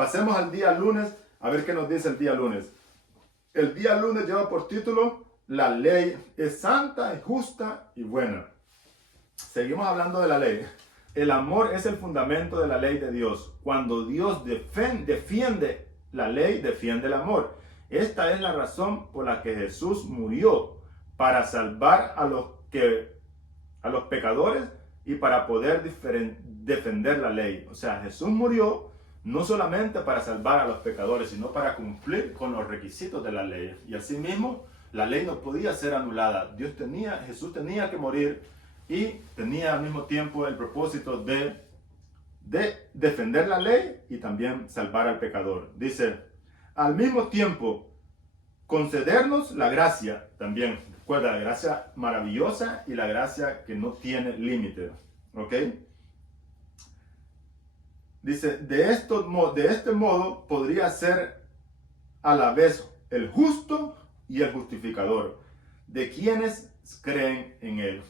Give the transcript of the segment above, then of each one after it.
Pasemos al día lunes, a ver qué nos dice el día lunes. El día lunes lleva por título: La ley es santa, es justa y buena. Seguimos hablando de la ley. El amor es el fundamento de la ley de Dios. Cuando Dios defiende la ley, defiende el amor. Esta es la razón por la que Jesús murió, para salvar a los pecadores y para poder defender la ley. O sea, Jesús murió no solamente para salvar a los pecadores, sino para cumplir con los requisitos de la ley. Y asimismo, la ley no podía ser anulada. Jesús tenía que morir y tenía al mismo tiempo el propósito de defender la ley y también salvar al pecador. Dice, al mismo tiempo, concedernos la gracia también. Recuerda, la gracia maravillosa y la gracia que no tiene límite. ¿Ok? Dice, de este modo podría ser a la vez el justo y el justificador de quienes creen en él.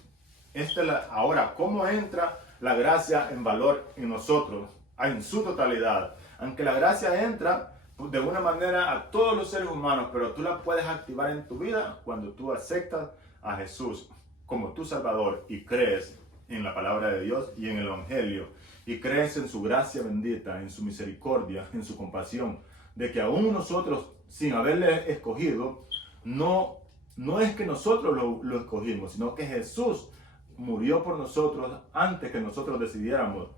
Ahora, ¿cómo entra la gracia en valor en nosotros? En su totalidad. Aunque la gracia entra de una manera a todos los seres humanos, pero tú la puedes activar en tu vida cuando tú aceptas a Jesús como tu Salvador y crees en la palabra de Dios y en el Evangelio, y crees en su gracia bendita, en su misericordia, en su compasión, de que aún nosotros, sin haberle escogido, no es que nosotros lo escogimos, sino que Jesús murió por nosotros antes que nosotros decidiéramos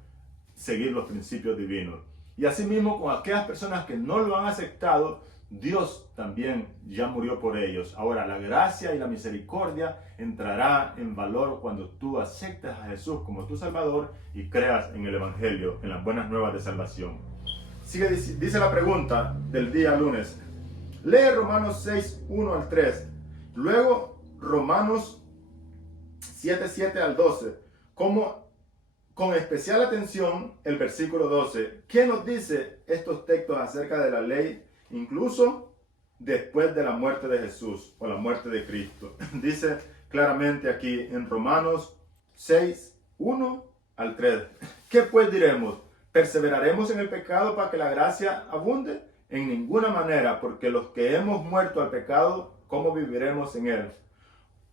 seguir los principios divinos. Y asimismo, con aquellas personas que no lo han aceptado, Dios también ya murió por ellos. Ahora, la gracia y la misericordia entrará en valor cuando tú aceptes a Jesús como tu Salvador y creas en el Evangelio, en las buenas nuevas de salvación. Dice la pregunta del día lunes. Lee Romanos 6, 1 al 3. Luego Romanos 7, 7 al 12. Con especial atención el versículo 12. ¿Qué nos dice estos textos acerca de la ley, incluso después de la muerte de Jesús o la muerte de Cristo? Dice claramente aquí en Romanos 6, 1 al 3. ¿Qué pues diremos? ¿Perseveraremos en el pecado para que la gracia abunde? En ninguna manera, porque los que hemos muerto al pecado, ¿cómo viviremos en él?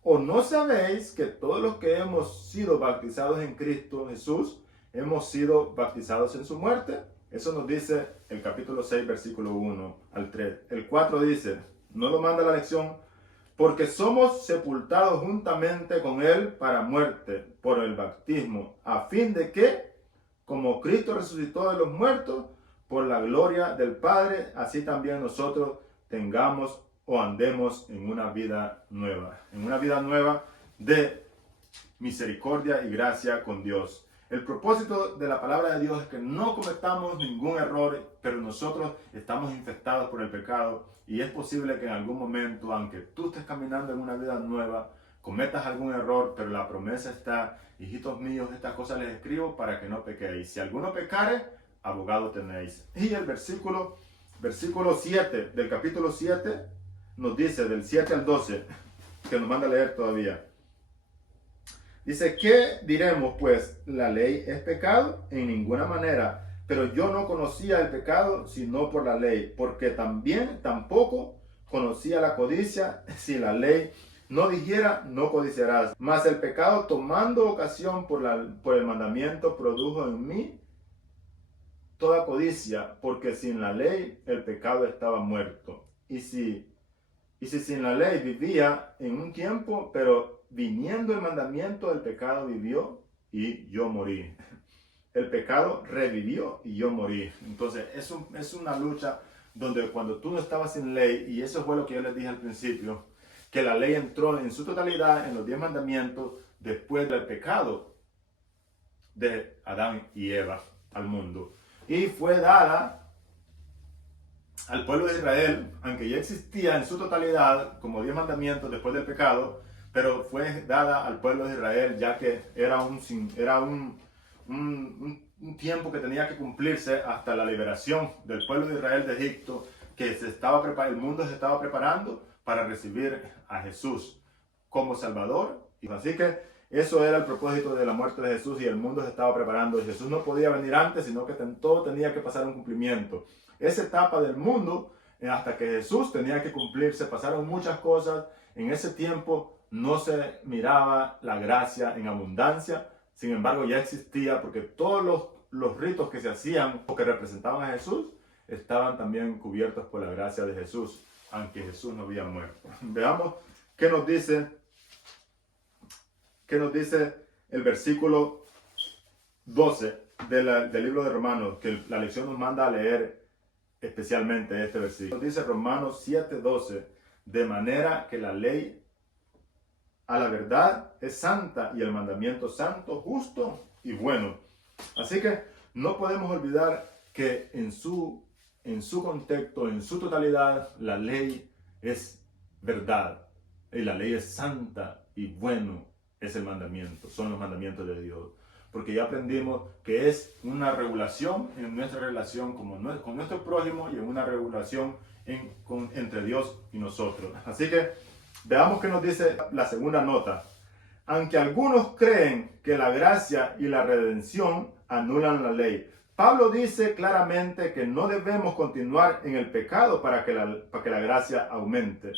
¿O no sabéis que todos los que hemos sido bautizados en Cristo Jesús, hemos sido bautizados en su muerte? Eso nos dice el capítulo 6, versículo 1 al 3. El 4 dice, no lo manda la lección, porque somos sepultados juntamente con él para muerte por el bautismo, a fin de que, como Cristo resucitó de los muertos, por la gloria del Padre, así también nosotros tengamos o andemos en una vida nueva de misericordia y gracia con Dios. El propósito de la palabra de Dios es que no cometamos ningún error, pero nosotros estamos infectados por el pecado y es posible que en algún momento, aunque tú estés caminando en una vida nueva, cometas algún error, pero la promesa está, hijitos míos, estas cosas les escribo para que no pequéis. Si alguno pecare, abogado tenéis. Y el versículo 7 del capítulo 7 nos dice, del 7 al 12, que nos manda a leer todavía. Dice, ¿qué diremos pues? ¿La ley es pecado? En ninguna manera. Pero yo no conocía el pecado sino por la ley, porque tampoco conocía la codicia. Si la ley no dijera, no codiciarás. Mas el pecado, tomando ocasión por el mandamiento, produjo en mí toda codicia, porque sin la ley el pecado estaba muerto. Y si sin la ley vivía en un tiempo, pero viniendo el mandamiento, el pecado vivió y yo morí. El pecado revivió y yo morí. Entonces es una lucha donde cuando tú no estabas sin ley, y eso fue lo que yo les dije al principio, que la ley entró en su totalidad en los 10 mandamientos después del pecado de Adán y Eva al mundo. Y fue dada al pueblo de Israel, aunque ya existía en su totalidad como 10 mandamientos después del pecado, pero fue dada al pueblo de Israel ya que era un tiempo que tenía que cumplirse hasta la liberación del pueblo de Israel de Egipto, que el mundo se estaba preparando para recibir a Jesús como Salvador. Así que eso era el propósito de la muerte de Jesús y el mundo se estaba preparando. Y Jesús no podía venir antes, sino que todo tenía que pasar un cumplimiento. esa etapa del mundo hasta que Jesús tenía que cumplirse. Pasaron muchas cosas. En ese tiempo no se miraba la gracia en abundancia. Sin embargo, ya existía, porque todos los ritos que se hacían o que representaban a Jesús estaban también cubiertos por la gracia de Jesús, aunque Jesús no había muerto. Veamos qué nos dice el versículo 12 del libro de Romanos, que la lección nos manda a leer especialmente este versículo. Dice Romanos 7:12, de manera que la ley a la verdad es santa y el mandamiento santo, justo y bueno. Así que no podemos olvidar que en su contexto, en su totalidad, la ley es verdad y la ley es santa y bueno es el mandamiento, son los mandamientos de Dios. Porque ya aprendimos que es una regulación en nuestra relación con nuestro prójimo y en una regulación entre Dios y nosotros. Así que veamos qué nos dice la segunda nota. Aunque algunos creen que la gracia y la redención anulan la ley, Pablo dice claramente que no debemos continuar en el pecado para que la gracia aumente.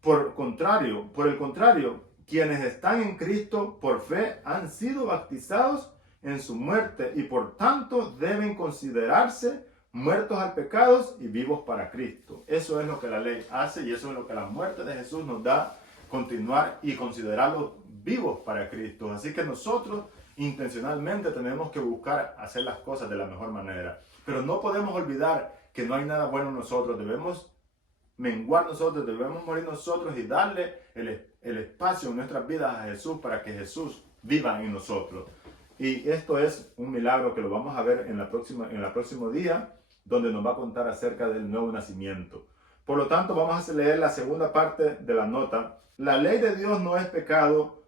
Por el contrario, quienes están en Cristo por fe han sido bautizados en su muerte y por tanto deben considerarse muertos al pecado y vivos para Cristo. Eso es lo que la ley hace y eso es lo que la muerte de Jesús nos da, continuar y considerarlos vivos para Cristo. Así que nosotros intencionalmente tenemos que buscar hacer las cosas de la mejor manera. Pero no podemos olvidar que no hay nada bueno en nosotros. Debemos menguar nosotros, debemos morir nosotros y darle el espacio en nuestras vidas a Jesús para que Jesús viva en nosotros. Y esto es un milagro que lo vamos a ver en el próximo día, donde nos va a contar acerca del nuevo nacimiento. Por lo tanto, vamos a leer la segunda parte de la nota. La ley de Dios no es pecado,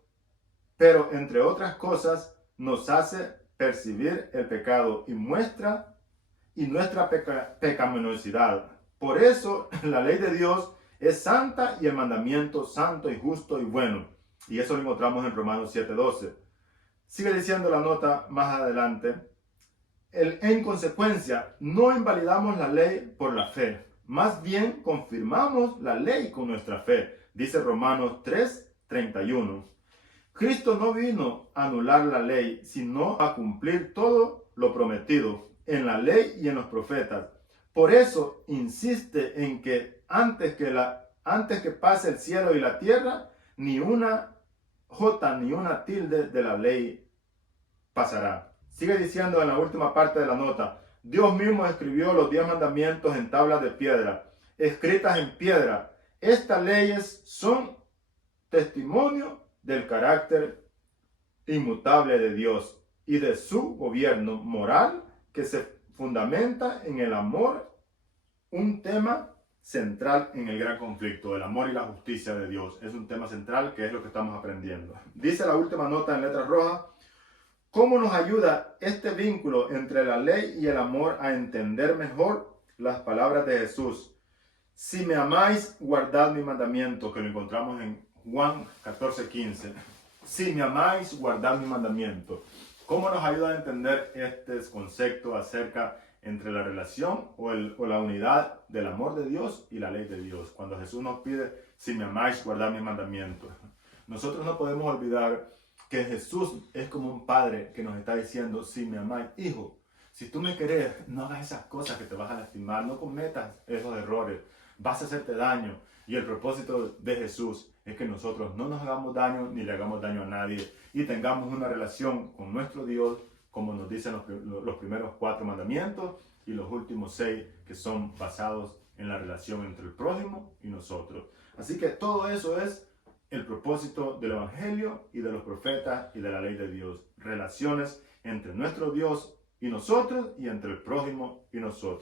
pero entre otras cosas nos hace percibir el pecado y nuestra pecaminosidad. Por eso la ley de Dios es santa y el mandamiento santo y justo y bueno. Y eso lo encontramos en Romanos 7:12. Sigue diciendo la nota más adelante. En consecuencia, no invalidamos la ley por la fe. Más bien confirmamos la ley con nuestra fe. Dice Romanos 3:31. Cristo no vino a anular la ley, sino a cumplir todo lo prometido en la ley y en los profetas. Por eso insiste en que antes que pase el cielo y la tierra, ni una jota ni una tilde de la ley pasará. Sigue diciendo en la última parte de la nota, Dios mismo escribió los 10 mandamientos en tablas de piedra, escritas en piedra. Estas leyes son testimonio del carácter inmutable de Dios y de su gobierno moral que se fundamenta en el amor, un tema central en el gran conflicto, el amor y la justicia de Dios. Es un tema central que es lo que estamos aprendiendo. Dice la última nota en letras rojas, ¿cómo nos ayuda este vínculo entre la ley y el amor a entender mejor las palabras de Jesús? Si me amáis, guardad mi mandamiento, que lo encontramos en Juan 14:15. Si me amáis, guardad mi mandamiento. ¿Cómo nos ayuda a entender este concepto acerca entre la relación o la unidad del amor de Dios y la ley de Dios? Cuando Jesús nos pide, si me amáis, guardad mis mandamientos. Nosotros no podemos olvidar que Jesús es como un padre que nos está diciendo, si me amáis, hijo, si tú me querés, no hagas esas cosas que te vas a lastimar, no cometas esos errores, vas a hacerte daño. Y el propósito de Jesús es que nosotros no nos hagamos daño ni le hagamos daño a nadie y tengamos una relación con nuestro Dios, como nos dicen los primeros 4 mandamientos y los últimos 6 que son basados en la relación entre el prójimo y nosotros. Así que todo eso es el propósito del Evangelio y de los profetas y de la ley de Dios. Relaciones entre nuestro Dios y nosotros y entre el prójimo y nosotros.